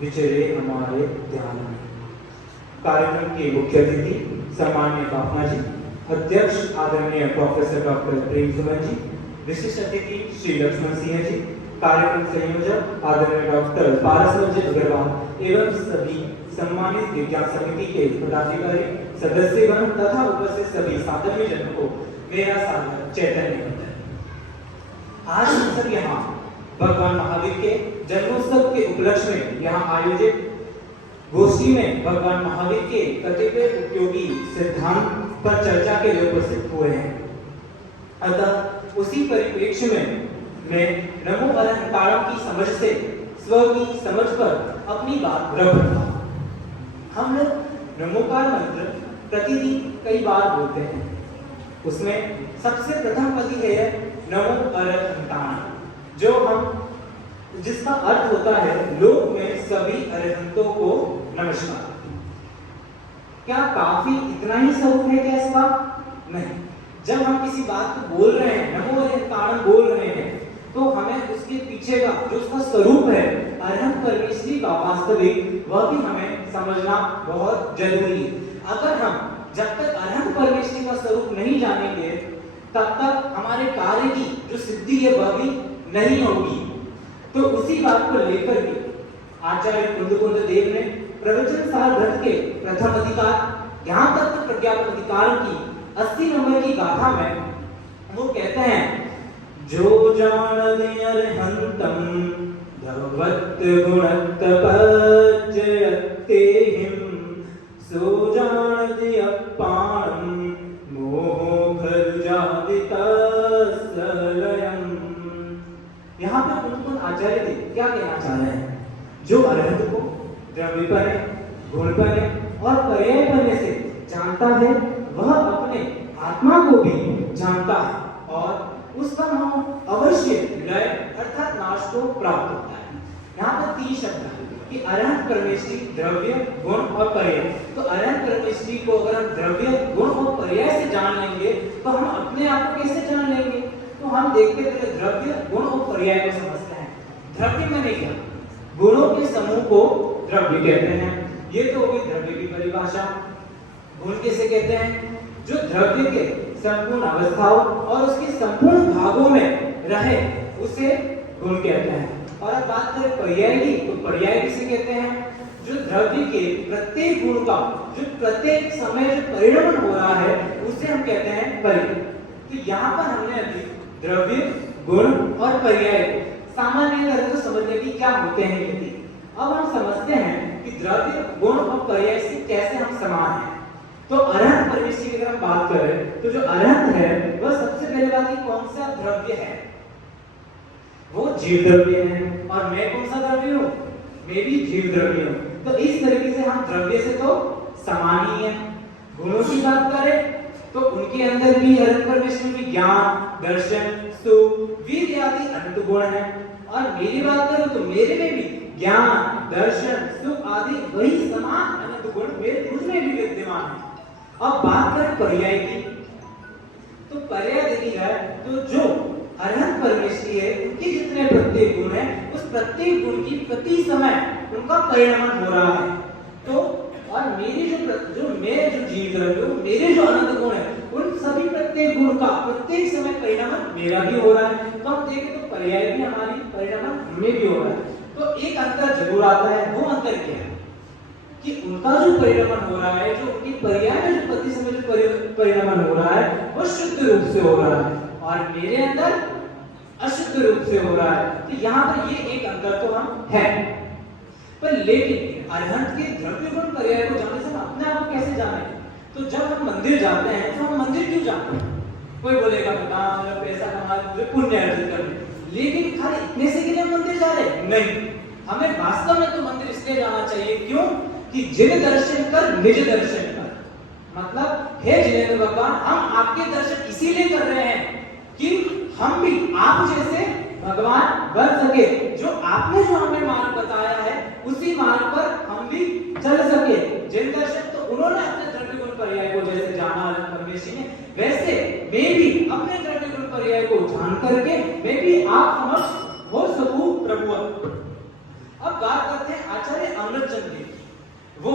विचरे हमारे ध्यान में। कार्यक्रम के मुख्य अतिथि सम्माननीय बाफना जी, अध्यक्ष आदरणीय प्रोफेसर डॉक्टर प्रेम सुमन जी, विशिष्ट अतिथि श्री लक्ष्मण सिंह जी, कार्यक्रम संयोजक आदरणीय डॉक्टर पारसवंत अग्रवाल एवं सभी सम्मानित विज्ञान समिति के पदाधिकारी सदस्यगण तथा उपस्थित सभी साधर्मी जनों को मेरा सादर चैतन्य वंदन। आज हम सब यहाँ भगवान महावीर के जन्मोत्सव के उपलक्ष्य में यहाँ आयोजित गोष्ठी में भगवान महावीर के कतिपय उपयोगी सिद्धांत पर चर्चा के लिए उपस्थित हुए हैं। अतः उसी परिप्रेक्ष्य में मैं नमो अरहंतारम की समझ से स्व की समझ पर अपनी बात रखूंगा। हम लोग नमोकार मंत्र प्रतिदिन कई बार बोलते हैं। उसमें सबसे प्रथम पदी है नमो अरहंतारम, जो हम जिसका अर्थ होता है लोक में सभी अरहंतों को नमस्कार। क्या काफी इतना ही स्वरूप है क्या इसका? नहीं। जब हम किसी बात को बोल रहे हैं, नमो अरहंतारम बोल रहे हैं, तो हमें उसके पीछे का जो उसका स्वरूप है अरहंत परमेश्वरी का वास्तविक, वह भी हमें समझना बहुत जरूरी है। अगर हम जब तक अरहंत परमेश्वरी का स्वरूप नहीं जानेंगे तब तक हमारे कार्य की जो सिद्धि है वह भी नहीं होगी। तो उसी बात को लेकर के आचार्य कुंद देव ने प्रवचन सार ग्रंथ के प्रथम अधिकार ज्ञान तत्व प्रज्ञापन अधिकार की 80 नंबर की गाथा में वो कहते हैं, जो जान अरहंतम भगवत गुणत पज्जयतेहिं सो जान अपारम मोह खरुजादित सलयम। यहाँ पे कुंद आचार्य देव क्या कहना चाह रहे हैं? जो अरहंत को द्रव्यपने, गुणपने और पर्यायपने से जानता है, वह अपने आत्मा को भी जानता है और उसका मोह अवश्य लय अर्थात नाश को प्राप्त होता है। यहाँ पर 3 शब्द है कि अरहंत परमेश्वरी, द्रव्य, गुण और पर्याय। तो अरहंत परमेश्वरी को अगर हम द्रव्य, गुण और पर्याय से जान लेंगे तो हम अपने आप को कैसे जान लेंगे? तो हम देखते हैं द्रव्य, गुण और पर्याय को समझते हैं। द्रव्य माने क्या? गुणों के समूह को द्रव्य कहते हैं। ये तो होगी द्रव्य की परिभाषा। गुण किसे कहते हैं? जो द्रव्य के संपूर्ण अवस्थाओं और उसके संपूर्ण भागों में रहे उसे गुण कहते हैं। और अब बात करें पर्याय की, तो पर्याय किसे कहते हैं? जो द्रव्य के प्रत्येक गुण का जो प्रत्येक समय जो परिणमन हो रहा है उसे हम कहते हैं पर्याय। तो यहाँ पर हमने अभी द्रव्य, गुण और पर्याय सामान्य तरह से समझने की क्या होते हैं ये। अब हम समझते हैं कि द्रव्य, गुण और पर्याय से कैसे हम समान हैं। तो अरहंत परमेश्वरी की अगर हम बात करें तो जो अरहंत है वह सबसे पहले बात की कौन सा द्रव्य है? वो जीव द्रव्य है। और मैं कौन सा द्रव्य हूँ? मैं भी जीव द्रव्य हूँ। तो इस तरीके से हम द्रव्य से तो समान ही है। गुणों की बात करें तो उनके अंदर भी अरहंत परमेश्वरी में ज्ञान, दर्शन, सुख, वीर्य आदि अनंत गुण है। और मेरी बात करूं तो मेरे में भी ज्ञान, दर्शन, सुख आदि वही समान अनंत गुण मेरे मुझ में भी विद्यमान है। अब बात करें पर्याय की, तो पर्याय देखी जाए तो जो अरहंत परमेश्वरी है उनके जितने प्रत्येक गुण है उस प्रत्येक गुण की प्रति समय उनका परिणमन हो रहा है। तो और मेरी जो मैं जो जीव द्रव्य हूं, मेरे जो अनंत गुण है उन सभी प्रत्येक गुण का प्रत्येक समय परिणमन मेरा भी हो रहा है। तो हम देखें तो पर्याय भी हमारी परिणमन हमें भी हो रहा है। तो एक अंतर जरूर आता है। वो अंतर क्या है कि उनका जो परिणमन हो रहा है, जो उनकी पर्याय में जो प्रति समय जो परिणमन हो रहा है वो शुद्ध रूप से हो रहा है और मेरे अंदर अशुद्ध रूप से हो रहा है। तो यहाँ पर ये एक अंतर तो हम है। पर लेकिन अरहंत के द्रव्य गुण पर्याय को जानने से हम अपने आप को कैसे जाने? तो जब हम मंदिर जाते हैं तो हम मंदिर क्यों जाते हैं? कोई बोलेगा बेटा पैसा कमाने, पुण्य अर्जित करने, लेकिन खाली इतने से के लिए मंदिर जा रहे? नहीं, हमें वास्तव में तो मंदिर इसलिए जाना चाहिए। क्यों? कि जिन दर्शन कर निज दर्शन कर। मतलब हे जिनेंद्र भगवान, हम आपके दर्शन इसीलिए कर रहे हैं कि हम भी आप जैसे भगवान बन सके। जो आपने जो हमें मार्ग बताया है उसी मार्ग पर हम भी चल सके। जिन दर्शन तो उन्होंने अपने द्रव्य गुण पर्याय को जैसे जाना परमेश्वरी ने, वैसे मैं भी अपने द्रव्य गुण पर्याय को जान करके मैं भी आप समक्ष हो सकूं प्रभु। अब अब बात करते हैं आचार्य अमृतचंद की। वो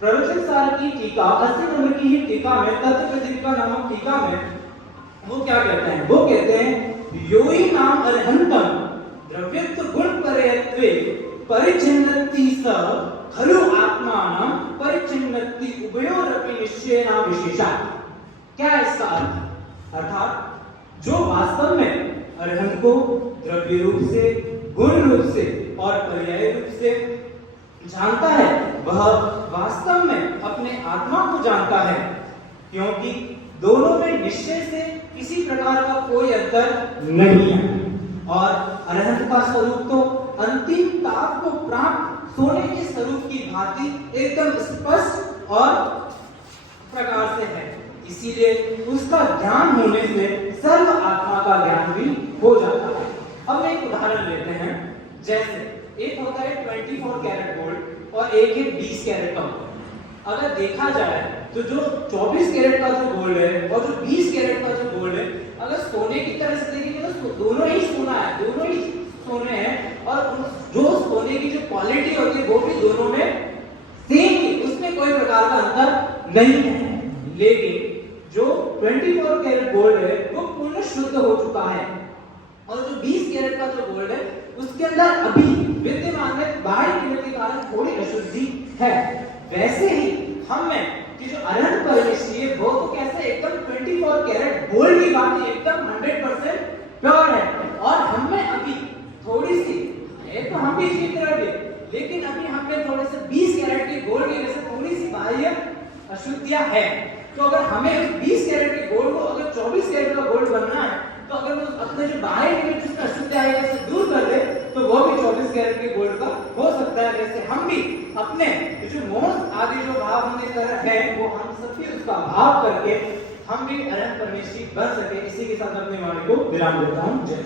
प्रवचन सार की टीका 80 नंबर की ही टीका में तत्व प्रदीपिका नामक टीका में वो क्या कहते हैं? वो कहते हैं योई नाम अरहंतम द्रव्यत्व गुण परयत्वे परिचिन्नति स खलु आत्मानं परिचिन्नति उभयोरपि निश्चयेन विशेषा। क्या है इसका अर्थ? अर्थात जो वास्तव में अरहंत को द्रव्य रूप से, गुण रूप से और पर्याय रूप से जानता है, वह वास्तव में अपने आत्मा को जानता है, क्योंकि दोनों में निश्चय से किसी प्रकार का कोई अंतर नहीं है। और अरहंत का स्वरूप तो अंतिम ताप को प्राप्त सोने के स्वरूप की भांति एकदम स्पष्ट और प्रकार से है। इसीलिए उसका ज्ञान होने से सर्व आत्मा का ज्ञान भी हो जाता है। अब एक उदाहरण लेते हैं। जैसे एक होता है 24 कैरेट गोल्ड और एक है 20 कैरेट का गोल्ड। अगर देखा जाए तो जो 24 कैरेट का जो गोल्ड है और जो 20 कैरेट का जो गोल्ड है, अगर सोने की तरह से देखेंगे तो दोनों ही सोना है, दोनों ही सोने हैं। और जो सोने की जो क्वालिटी होती है वो भी दोनों में सेम ही, उसमें कोई प्रकार का अंतर नहीं है। लेकिन जो 24 कैरेट गोल्ड है वो पूर्ण शुद्ध हो चुका है, और जो 20 कैरेट का जो गोल्ड है उसके अंदर अभी विद्यमान है बाहरी किरण के कारण थोड़ी अशुद्धि है। वैसे ही हम में कि जो अरहंत परमेश्वरी है वो तो कैसे एकदम 24 कैरेट गोल्ड की बात है, एकदम 100% प्योर है। और हम में अभी थोड़ी सी है, तो हम भी जीत रहे हैं, लेकिन अभी हम में थोड़े से 20 कैरेट के गोल्ड की वजह से थोड़ी सी बाह्य अशुद्धियां है। तो अगर हमें 20 कैरेट के गोल्ड को अगर 24 कैरेट का गोल्ड बनना है, तो अगर वो अपने जो बाहर के जिसमें अशुद्धियां है उसे दूर कर दे तो वो भी 24 कैरेट के गोल्ड का हो सकता है। वैसे हम भी अपने जो मोह आदि जो भाव हमने तरह है वो हम सब भी उसका भाव करके हम भी अरहंत परमेश्वरी बन सके। इसी के साथ अपने वाणी को विराम देता हूं। जय